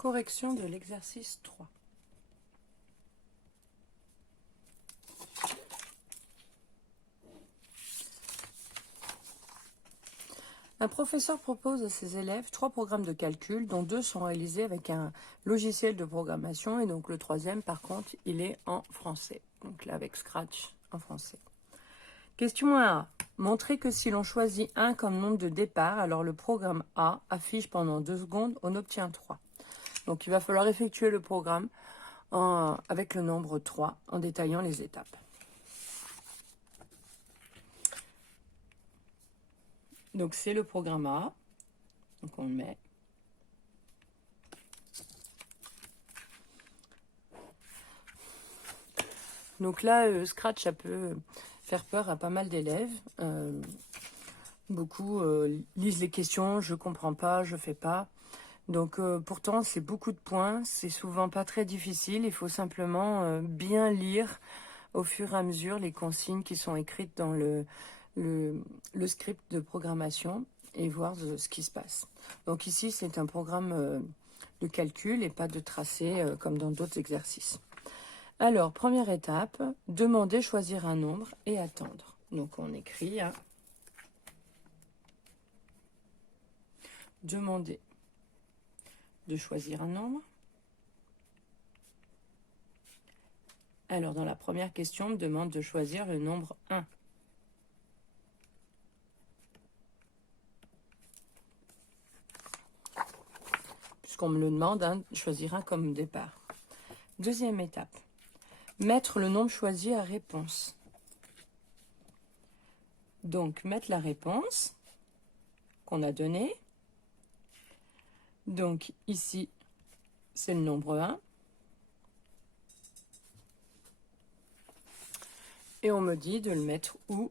Correction de l'exercice 3. Un professeur propose à ses élèves 3 programmes de calcul, dont 2 sont réalisés avec un logiciel de programmation, et donc le 3e, par contre, il est en français. Donc là, avec Scratch en français. Question 1A. Montrez que si l'on choisit 1 comme nombre de départ, alors le programme A affiche pendant 2 secondes, on obtient 3. Donc il va falloir effectuer le programme avec le nombre 3 en détaillant les étapes. Donc c'est le programme A. Donc on le met. Donc là, Scratch, ça peut faire peur à pas mal d'élèves. Beaucoup lisent les questions, je comprends pas, je fais pas. Donc pourtant, c'est beaucoup de points, c'est souvent pas très difficile. Il faut simplement bien lire au fur et à mesure les consignes qui sont écrites dans le script de programmation et voir ce qui se passe. Donc ici, c'est un programme de calcul et pas de tracé comme dans d'autres exercices. Alors, première étape, demander, choisir un nombre et attendre. Donc on écrit demander de choisir un nombre. Alors, dans la première question, on me demande de choisir le nombre 1. Puisqu'on me le demande, de choisir un comme départ. Deuxième étape, mettre le nombre choisi à réponse. Donc, mettre la réponse qu'on a donnée. Donc, ici, c'est le nombre 1. Et on me dit de le mettre où?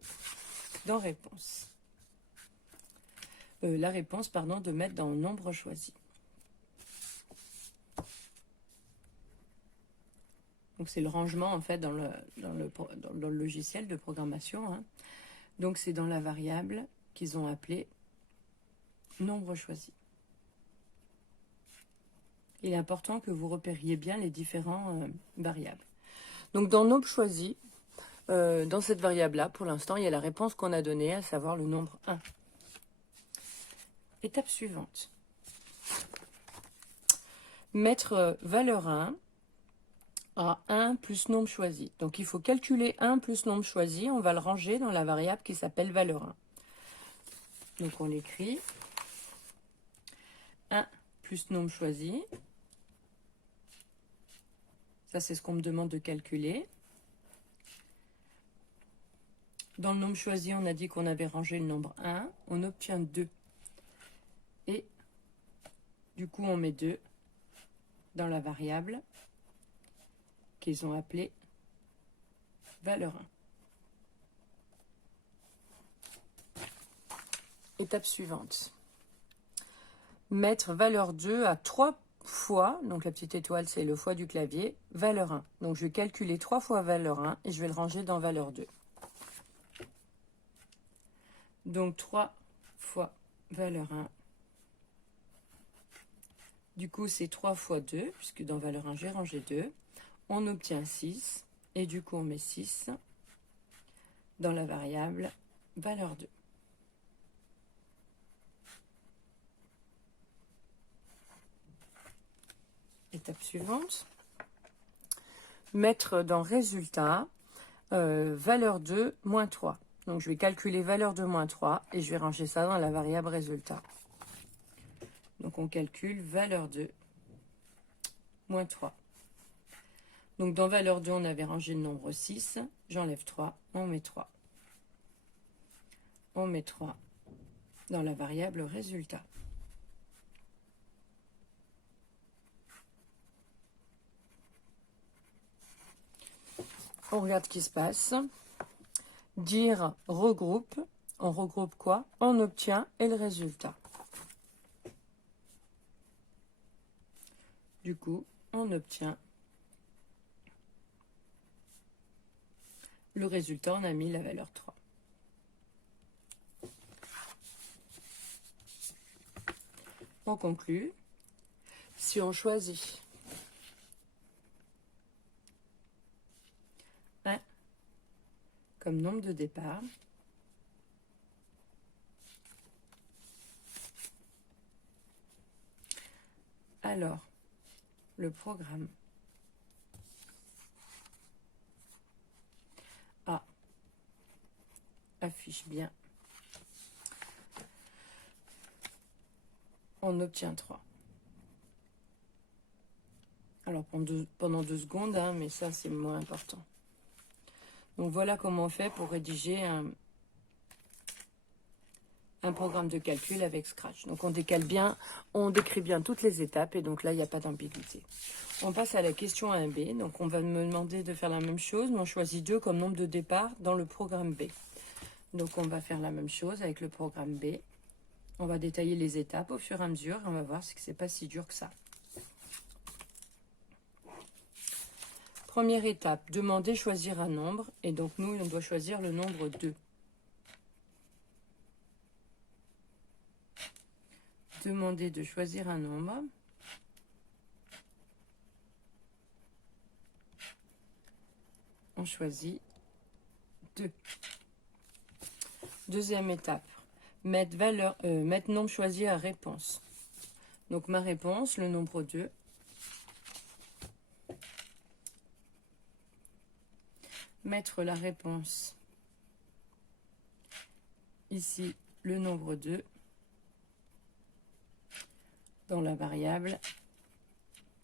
Dans réponse. La réponse, pardon, de mettre dans le nombre choisi. Donc, c'est le rangement, en fait, dans le logiciel de programmation. Donc, c'est dans la variable qu'ils ont appelée nombre choisi. Il est important que vous repériez bien les différentes variables. Donc, dans nombre choisi, dans cette variable-là, pour l'instant, il y a la réponse qu'on a donnée, à savoir le nombre 1. Étape suivante. Mettre valeur 1 à 1 plus nombre choisi. Donc, il faut calculer 1 plus nombre choisi. On va le ranger dans la variable qui s'appelle valeur 1. Donc, on l'écrit. 1 plus nombre choisi. Ça, c'est ce qu'on me demande de calculer. Dans le nombre choisi, on a dit qu'on avait rangé le nombre 1. On obtient 2. Et du coup, on met 2 dans la variable qu'ils ont appelée valeur 1. Étape suivante. Mettre valeur 2 à 3 fois, donc la petite étoile, c'est le fois du clavier, valeur 1. Donc, je vais calculer 3 fois valeur 1 et je vais le ranger dans valeur 2. Donc, 3 fois valeur 1. Du coup, c'est 3 fois 2, puisque dans valeur 1, j'ai rangé 2. On obtient 6. Et du coup, on met 6 dans la variable valeur 2. Étape suivante. Mettre dans résultat valeur 2 moins 3. Donc, je vais calculer valeur 2 moins 3 et je vais ranger ça dans la variable résultat. Donc, on calcule valeur 2 moins 3. Donc, dans valeur 2, on avait rangé le nombre 6. J'enlève 3, on met 3. On met 3 dans la variable résultat. On regarde ce qui se passe. Dire regroupe. On regroupe quoi? On obtient et le résultat. Du coup, on obtient le résultat. On a mis la valeur 3. On conclut. Si on choisit 1 comme nombre de départ, alors le programme A affiche bien, on obtient 3. Alors pendant 2 secondes, hein, mais ça c'est moins important. Donc voilà comment on fait pour rédiger un programme de calcul avec Scratch. Donc on décale bien, on décrit bien toutes les étapes et donc là il n'y a pas d'ambiguïté. On passe à la question 1B. Donc on va me demander de faire la même chose, mais on choisit 2 comme nombre de départ dans le programme B. Donc on va faire la même chose avec le programme B. On va détailler les étapes au fur et à mesure et on va voir que c'est pas si dur que ça. Première étape, demander, choisir un nombre. Et donc nous, on doit choisir le nombre 2. Demander de choisir un nombre. On choisit 2. Deuxième étape, mettre nombre choisi à réponse. Donc ma réponse, le nombre 2. Mettre la réponse ici, le nombre 2, dans la variable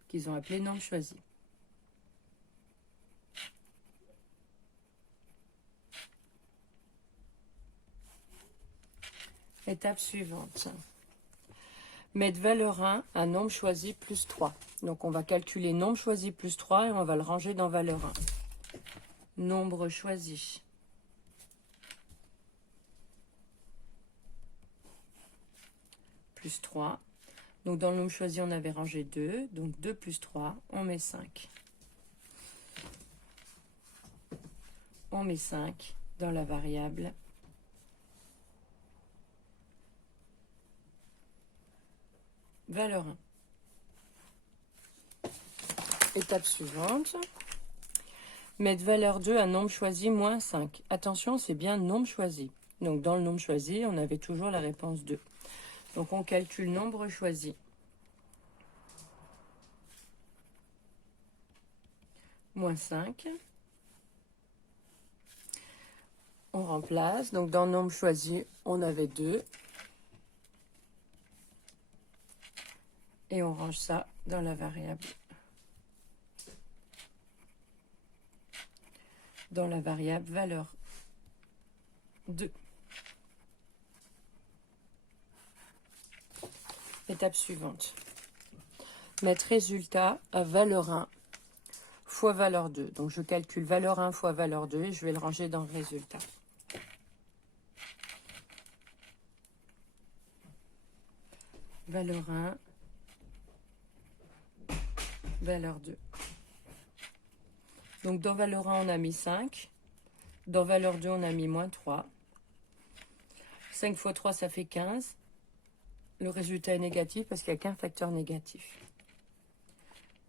qu'ils ont appelée nombre choisi. Étape suivante. Mettre valeur 1 à nombre choisi plus 3. Donc on va calculer nombre choisi plus 3 et on va le ranger dans valeur 1. Nombre choisi plus 3. Donc dans le nombre choisi, on avait rangé 2. Donc 2 plus 3, on met 5. On met 5 dans la variable valeur 1. Étape suivante. Mettre valeur 2 à nombre choisi moins 5. Attention, c'est bien nombre choisi. Donc dans le nombre choisi, on avait toujours la réponse 2. Donc on calcule nombre choisi moins 5. On remplace. Donc dans nombre choisi, on avait 2. Et on range ça dans la variable. Dans la variable valeur 2. Étape suivante. Mettre résultat à valeur 1 fois valeur 2. Donc je calcule valeur 1 fois valeur 2 et je vais le ranger dans le résultat. Valeur 1, valeur 2. Donc dans valeur 1, on a mis 5. Dans valeur 2, on a mis moins 3. 5 fois 3, ça fait 15. Le résultat est négatif parce qu'il n'y a qu'un facteur négatif.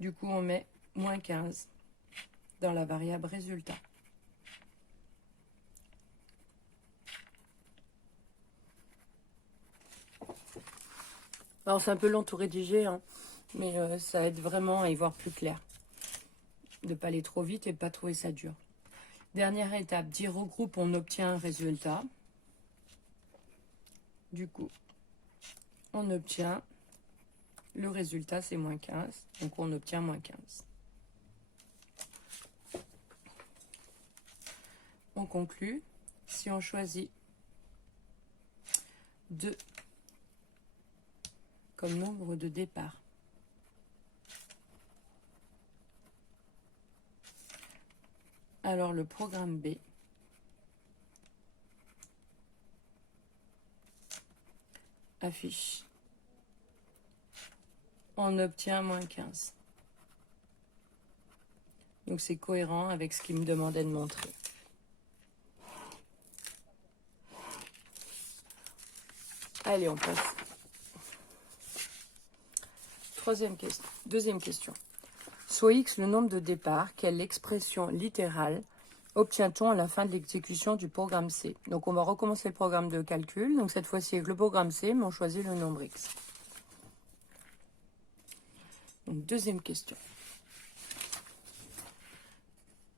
Du coup, on met moins 15 dans la variable résultat. Alors, c'est un peu lent tout rédiger, hein, mais ça aide vraiment à y voir plus clair. De ne pas aller trop vite et de ne pas trouver ça dur. Dernière étape, dire au groupe, on obtient un résultat. Du coup, on obtient, le résultat c'est moins 15, donc on obtient moins 15. On conclut, si on choisit 2 comme nombre de départ, alors le programme B affiche, on obtient moins 15. Donc c'est cohérent avec ce qu'il me demandait de montrer. Allez, on passe. Deuxième question. Soit x le nombre de départ, quelle expression littérale obtient-on à la fin de l'exécution du programme C? Donc on va recommencer le programme de calcul. Donc cette fois-ci avec le programme C, mais on choisit le nombre x. Donc deuxième question.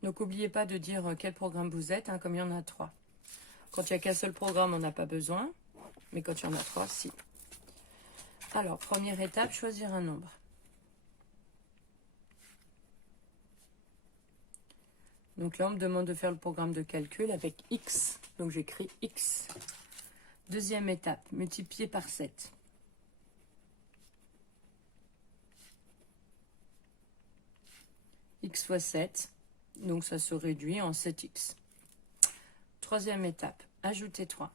Donc n'oubliez pas de dire quel programme vous êtes, comme il y en a 3. Quand il n'y a qu'un seul programme, on n'a pas besoin. Mais quand il y en a 3, si. Alors, première étape, choisir un nombre. Donc là, on me demande de faire le programme de calcul avec x. Donc j'écris x. Deuxième étape, multiplier par 7. X fois 7. Donc ça se réduit en 7x. Troisième étape, ajouter 3.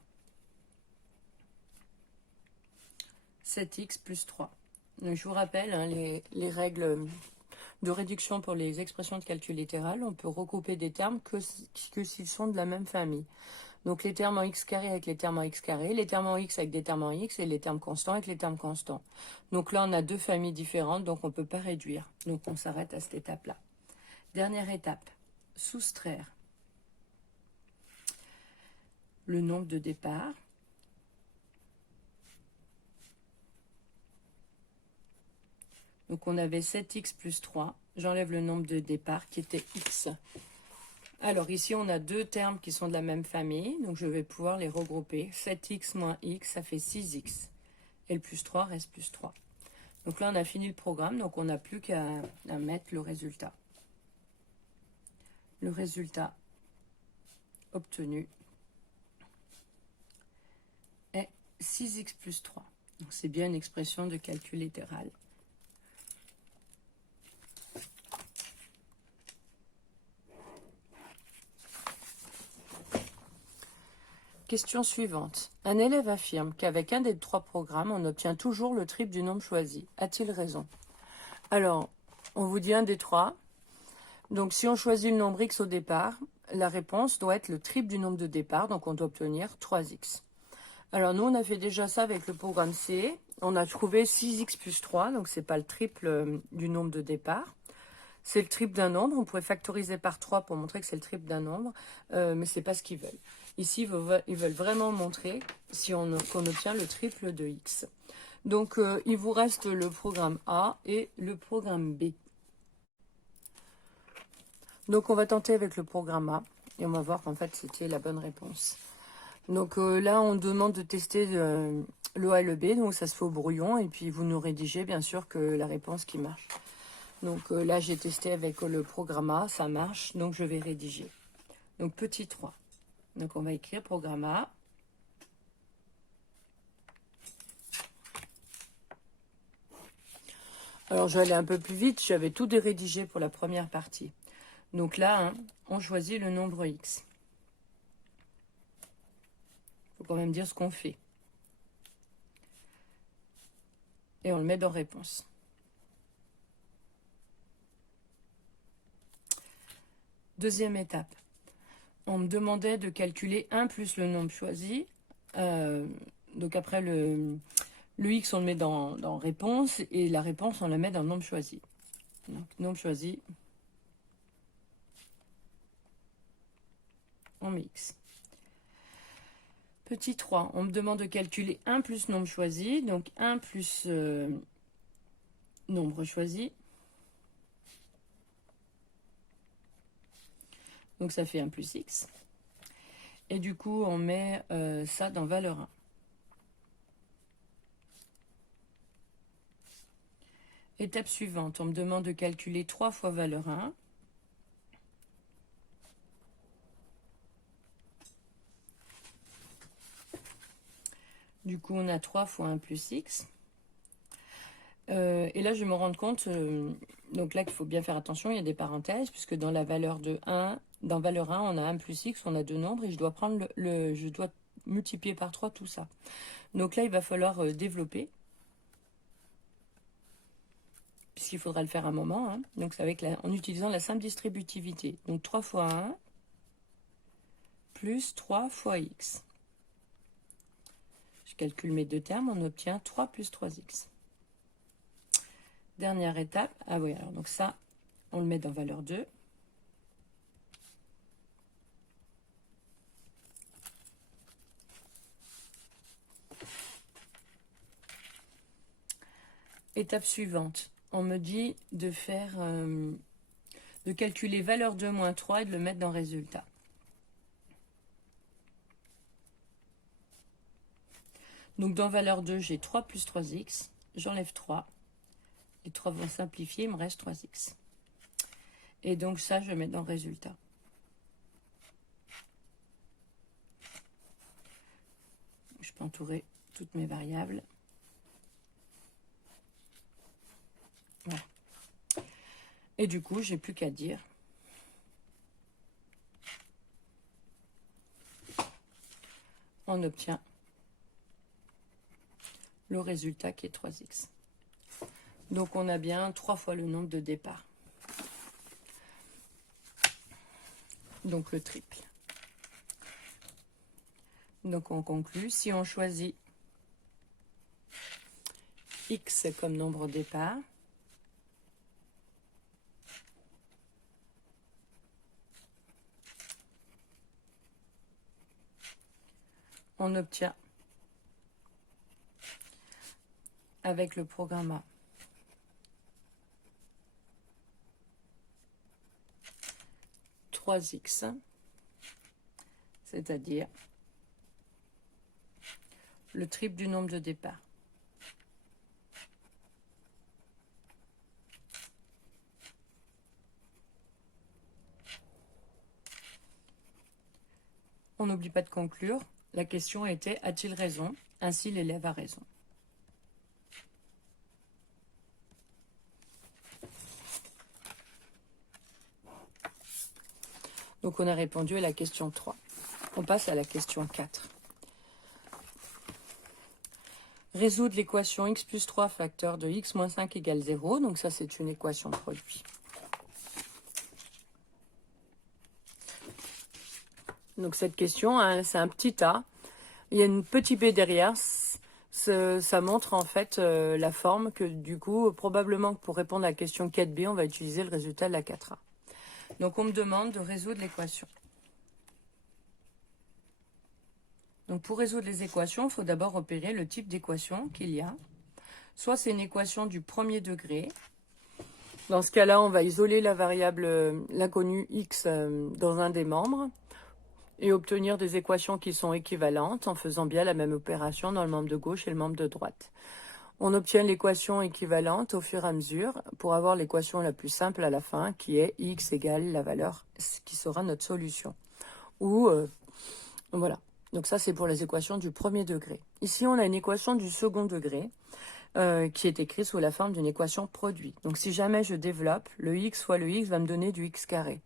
7x plus 3. Donc je vous rappelle les règles de réduction pour les expressions de calcul littéral. On peut regrouper des termes que s'ils sont de la même famille. Donc les termes en x carré avec les termes en x carré, les termes en x avec des termes en x et les termes constants avec les termes constants. Donc là on a deux familles différentes, donc on ne peut pas réduire. Donc on s'arrête à cette étape-là. Dernière étape, soustraire le nombre de départ. Donc on avait 7x plus 3. J'enlève le nombre de départ qui était x. Alors ici on a deux termes qui sont de la même famille. Donc je vais pouvoir les regrouper. 7x moins x, ça fait 6x. Et le plus 3 reste plus 3. Donc là on a fini le programme. Donc on n'a plus qu'à mettre le résultat. Le résultat obtenu est 6x plus 3. Donc c'est bien une expression de calcul littéral. Question suivante. Un élève affirme qu'avec un des 3 programmes, on obtient toujours le triple du nombre choisi. A-t-il raison? Alors, on vous dit un des 3. Donc, si on choisit le nombre x au départ, la réponse doit être le triple du nombre de départ. Donc, on doit obtenir 3x. Alors, nous, on a fait déjà ça avec le programme C. On a trouvé 6x plus 3. Donc, ce n'est pas le triple du nombre de départ. C'est le triple d'un nombre. On pourrait factoriser par 3 pour montrer que c'est le triple d'un nombre. Mais ce n'est pas ce qu'ils veulent. Ici, ils veulent vraiment montrer qu'on obtient le triple de x. Donc, il vous reste le programme A et le programme B. Donc, on va tenter avec le programme A. Et on va voir qu'en fait, c'était la bonne réponse. Donc là, on demande de tester le A et le B. Donc, ça se fait au brouillon. Et puis, vous nous rédigez, bien sûr, que la réponse qui marche. Donc là, j'ai testé avec le programme A. Ça marche. Donc, je vais rédiger. Donc, petit 3. Donc, on va écrire programme A. Alors, je vais aller un peu plus vite. J'avais tout dérédigé pour la première partie. Donc là, on choisit le nombre x. Il faut quand même dire ce qu'on fait. Et on le met dans réponse. Deuxième étape. On me demandait de calculer 1 plus le nombre choisi. Donc après, le x, on le met dans réponse. Et la réponse, on la met dans nombre choisi. Donc, nombre choisi. On met x. Petit 3, on me demande de calculer 1 plus nombre choisi. Donc 1 plus nombre choisi. Donc ça fait 1 plus x. Et du coup, on met ça dans valeur 1. Étape suivante, on me demande de calculer 3 fois valeur 1. Du coup, on a 3 fois 1 plus x. Et là, je vais me rendre compte, donc là, qu'il faut bien faire attention, il y a des parenthèses, puisque dans la valeur de 1, dans valeur 1, on a 1 plus x, on a deux nombres, et je dois prendre je dois multiplier par 3 tout ça. Donc là, il va falloir développer, puisqu'il faudra le faire un moment. Donc c'est en utilisant la simple distributivité. Donc 3 fois 1 plus 3 fois x. Je calcule mes deux termes, on obtient 3 plus 3x. Dernière étape. Ah oui, alors donc ça, on le met dans valeur 2. Étape suivante. On me dit de faire, de calculer valeur 2 moins 3 et de le mettre dans résultat. Donc dans valeur 2, j'ai 3 plus 3x. J'enlève 3. Les 3 vont simplifier, il me reste 3x. Et donc ça, je vais mettre dans résultat. Je peux entourer toutes mes variables. Voilà. Et du coup, j'ai plus qu'à dire on obtient le résultat qui est 3x. Donc on a bien 3 fois le nombre de départ. Donc le triple. Donc on conclut, si on choisit x comme nombre de départ, on obtient avec le programme A 3x, c'est-à-dire le triple du nombre de départ. On n'oublie pas de conclure. La question était, a-t-il raison? Ainsi, l'élève a raison. Donc, on a répondu à la question 3. On passe à la question 4. Résoudre l'équation x plus 3 facteur de x moins 5 égale 0. Donc, ça, c'est une équation de produit. Donc, cette question, hein, c'est un petit A. Il y a une petite B derrière. Ça montre en fait la forme que du coup, probablement que pour répondre à la question 4B, on va utiliser le résultat de la 4A. Donc on me demande de résoudre l'équation. Donc pour résoudre les équations, il faut d'abord repérer le type d'équation qu'il y a. Soit c'est une équation du premier degré. Dans ce cas-là, on va isoler la variable, l'inconnu x dans un des membres et obtenir des équations qui sont équivalentes en faisant bien la même opération dans le membre de gauche et le membre de droite. On obtient l'équation équivalente au fur et à mesure pour avoir l'équation la plus simple à la fin qui est x égale la valeur qui sera notre solution. Ou voilà. Donc ça, c'est pour les équations du premier degré. Ici, on a une équation du second degré qui est écrite sous la forme d'une équation produit. Donc si jamais je développe, le x fois le x va me donner du x carré.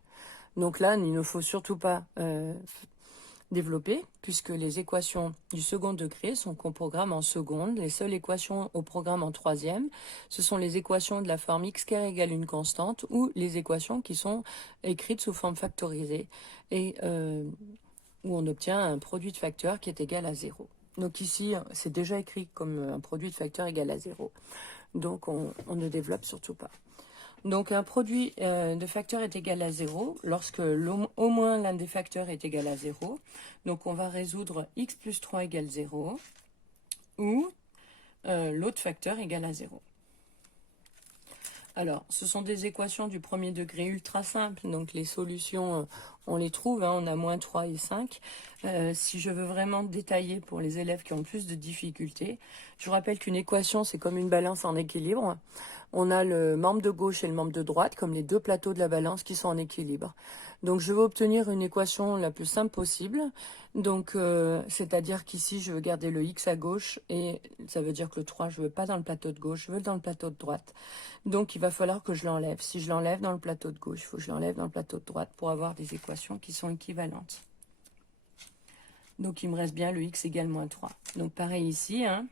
Donc là, il ne faut surtout pas développer, puisque les équations du second degré sont qu'on programme en seconde. Les seules équations au programme en troisième, ce sont les équations de la forme x carré égale une constante ou les équations qui sont écrites sous forme factorisée et où on obtient un produit de facteurs qui est égal à 0. Donc ici, c'est déjà écrit comme un produit de facteurs égal à 0. Donc on ne développe surtout pas. Donc un produit de facteurs est égal à 0 lorsque au moins l'un des facteurs est égal à 0. Donc on va résoudre x plus 3 égale 0 ou l'autre facteur égale à 0. Alors, ce sont des équations du premier degré ultra simples, donc les solutions, on les trouve, hein, on a moins 3 et 5. Si je veux vraiment détailler pour les élèves qui ont plus de difficultés, je vous rappelle qu'une équation, c'est comme une balance en équilibre. On a le membre de gauche et le membre de droite, comme les deux plateaux de la balance qui sont en équilibre. Donc, je veux obtenir une équation la plus simple possible. Donc, c'est-à-dire qu'ici, je veux garder le x à gauche et ça veut dire que le 3, je ne veux pas dans le plateau de gauche, je veux dans le plateau de droite. Donc, il va falloir que je l'enlève. Si je l'enlève dans le plateau de gauche, il faut que je l'enlève dans le plateau de droite pour avoir des équations qui sont équivalentes. Donc, il me reste bien le x égale moins 3. Donc, pareil ici, hein.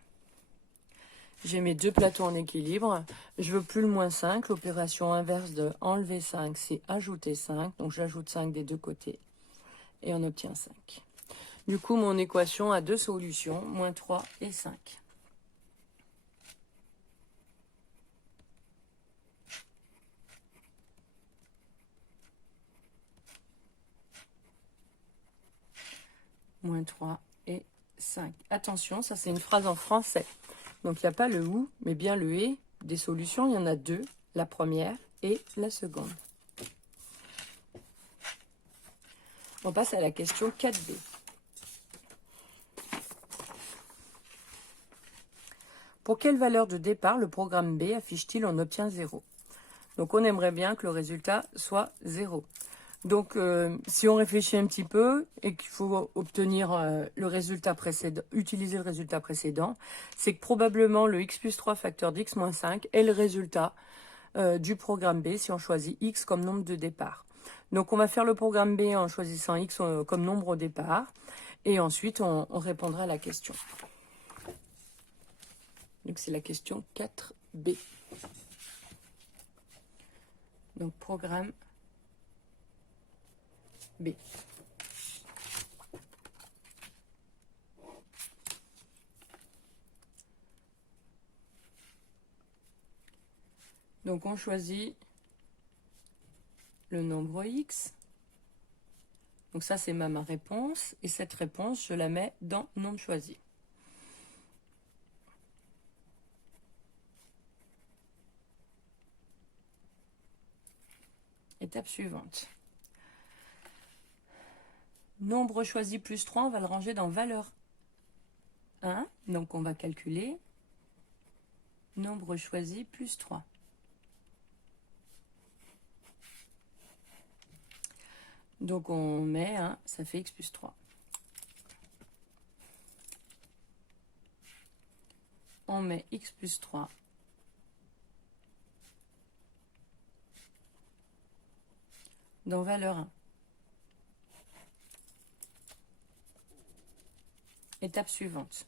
J'ai mes deux plateaux en équilibre. Je veux plus le moins 5. L'opération inverse de enlever 5, c'est ajouter 5. Donc, j'ajoute 5 des deux côtés. Et on obtient 5. Du coup, mon équation a deux solutions, moins 3 et 5. moins 3 et 5. Attention, ça c'est une phrase en français. Donc il n'y a pas le ou, mais bien le et. Des solutions, il y en a deux. La première et la seconde. On passe à la question 4B. Pour quelle valeur de départ le programme B affiche-t-il on obtient 0? Donc on aimerait bien que le résultat soit 0. Donc si on réfléchit un petit peu et qu'il faut obtenir le résultat précédent, utiliser le résultat précédent, c'est que probablement le x plus 3 facteur d'x moins 5 est le résultat du programme B si on choisit x comme nombre de départ. Donc on va faire le programme B en choisissant x comme nombre au départ et ensuite on répondra à la question. Donc c'est la question 4B. Donc programme B. Donc on choisit le nombre x. Donc ça c'est ma réponse. Et cette réponse, je la mets dans nombre choisi. Étape suivante. Nombre choisi plus 3, on va le ranger dans valeur 1. Donc on va calculer nombre choisi plus 3. Donc on met 1, ça fait x plus 3. On met x plus 3 dans valeur 1. Étape suivante.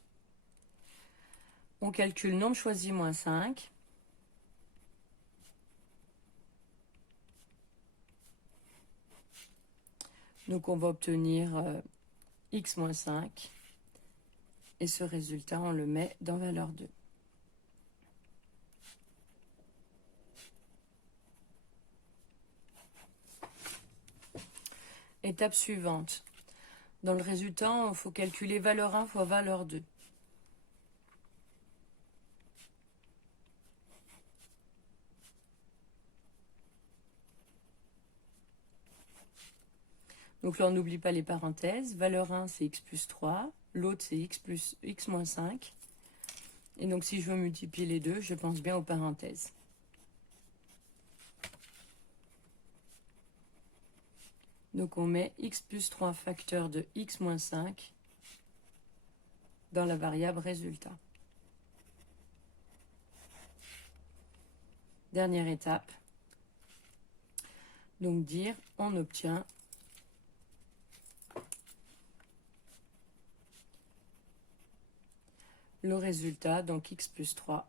On calcule nombre choisi moins 5. Donc on va obtenir x moins 5. Et ce résultat, on le met dans valeur 2. Étape suivante. Dans le résultat, il faut calculer valeur 1 fois valeur 2. Donc là, on n'oublie pas les parenthèses. Valeur 1, c'est x plus 3. L'autre, c'est x moins 5. Et donc, si je veux multiplier les deux, je pense bien aux parenthèses. Donc, on met x plus 3 facteur de x moins 5 dans la variable résultat. Dernière étape. Donc, dire, on obtient le résultat, donc x plus 3,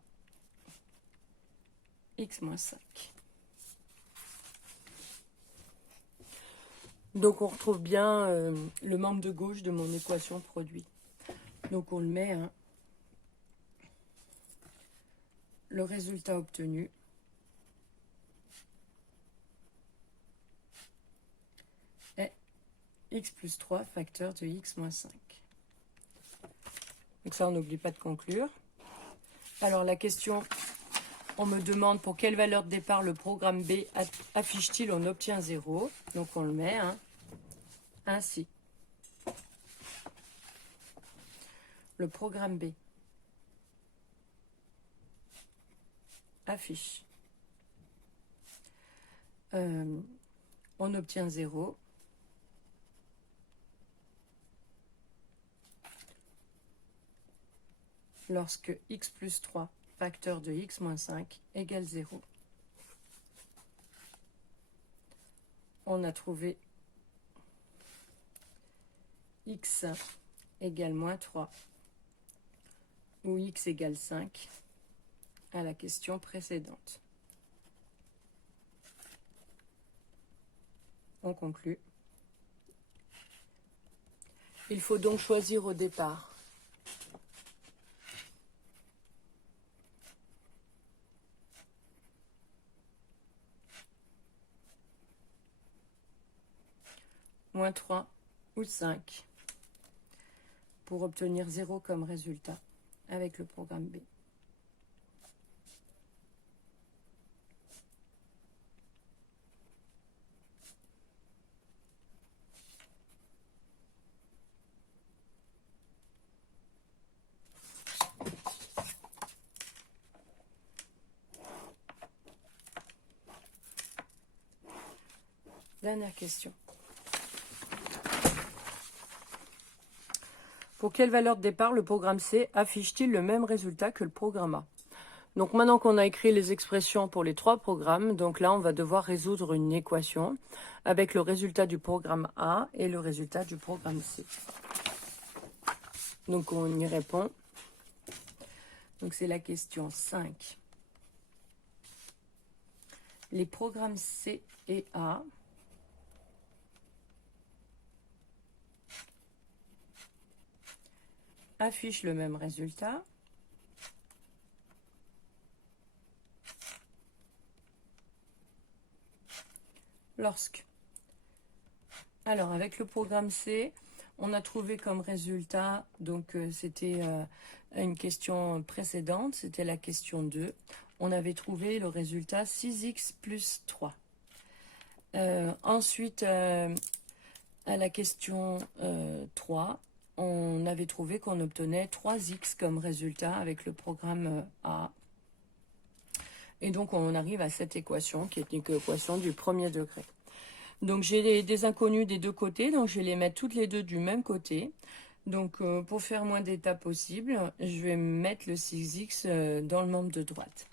x moins 5. Donc on retrouve bien le membre de gauche de mon équation produit. Donc on le met, le résultat obtenu est x plus 3 facteur de x moins 5. Donc ça, on n'oublie pas de conclure. Alors la question, on me demande pour quelle valeur de départ le programme B affiche-t-il on obtient 0. Donc on le met ainsi. Le programme B affiche. On obtient 0. Lorsque x plus 3 facteur de x moins 5 égale 0. On a trouvé x égale moins 3 ou x égale 5 à la question précédente. On conclut. Il faut donc choisir au départ moins 3 ou 5 pour obtenir 0 comme résultat avec le programme B. Dernière question. Pour quelle valeur de départ le programme C affiche-t-il le même résultat que le programme A? Donc maintenant qu'on a écrit les expressions pour les 3 programmes, donc là on va devoir résoudre une équation avec le résultat du programme A et le résultat du programme C. Donc on y répond. Donc c'est la question 5. Les programmes C et A affichent le même résultat lorsque. Alors avec le programme C, on a trouvé comme résultat, donc c'était une question précédente, c'était la question 2. On avait trouvé le résultat 6x plus 3. Ensuite, à la question 3, on avait trouvé qu'on obtenait 3x comme résultat avec le programme A. Et donc on arrive à cette équation qui est une équation du premier degré. Donc j'ai des inconnus des deux côtés, donc je vais les mettre toutes les deux du même côté. Donc pour faire moins d'étapes possible, je vais mettre le 6x dans le membre de droite.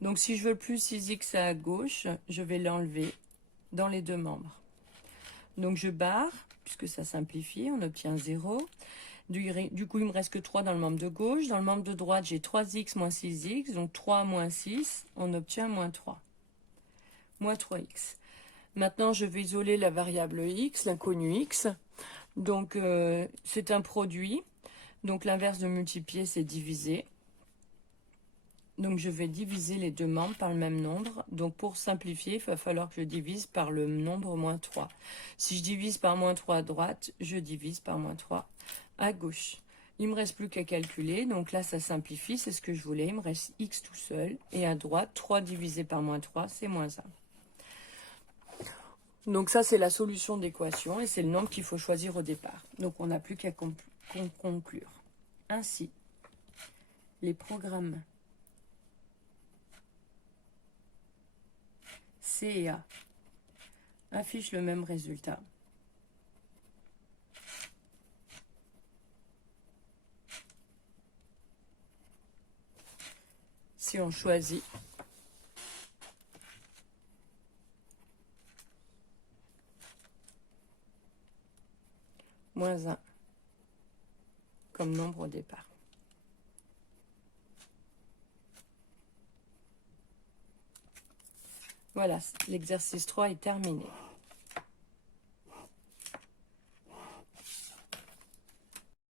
Donc si je veux plus 6x à gauche, je vais l'enlever dans les deux membres. Donc je barre, puisque ça simplifie, on obtient 0. Du coup, il me reste que 3 dans le membre de gauche. Dans le membre de droite, j'ai 3x moins 6x, donc 3 moins 6, on obtient moins 3. Moins 3x. Maintenant, je vais isoler la variable x, l'inconnu x. Donc, c'est un produit. Donc, l'inverse de multiplier, c'est diviser. Donc, je vais diviser les deux membres par le même nombre. Donc, pour simplifier, il va falloir que je divise par le nombre moins 3. Si je divise par moins 3 à droite, je divise par moins 3 à gauche. Il ne me reste plus qu'à calculer. Donc là, ça simplifie. C'est ce que je voulais. Il me reste x tout seul. Et à droite, 3 divisé par moins 3, c'est moins 1. Donc ça, c'est la solution d'équation. Et c'est le nombre qu'il faut choisir au départ. Donc on n'a plus qu'à conclure. Ainsi, les programmes C et A affichent le même résultat. Si on choisit moins 1 comme nombre au départ. Voilà, l'exercice 3 est terminé.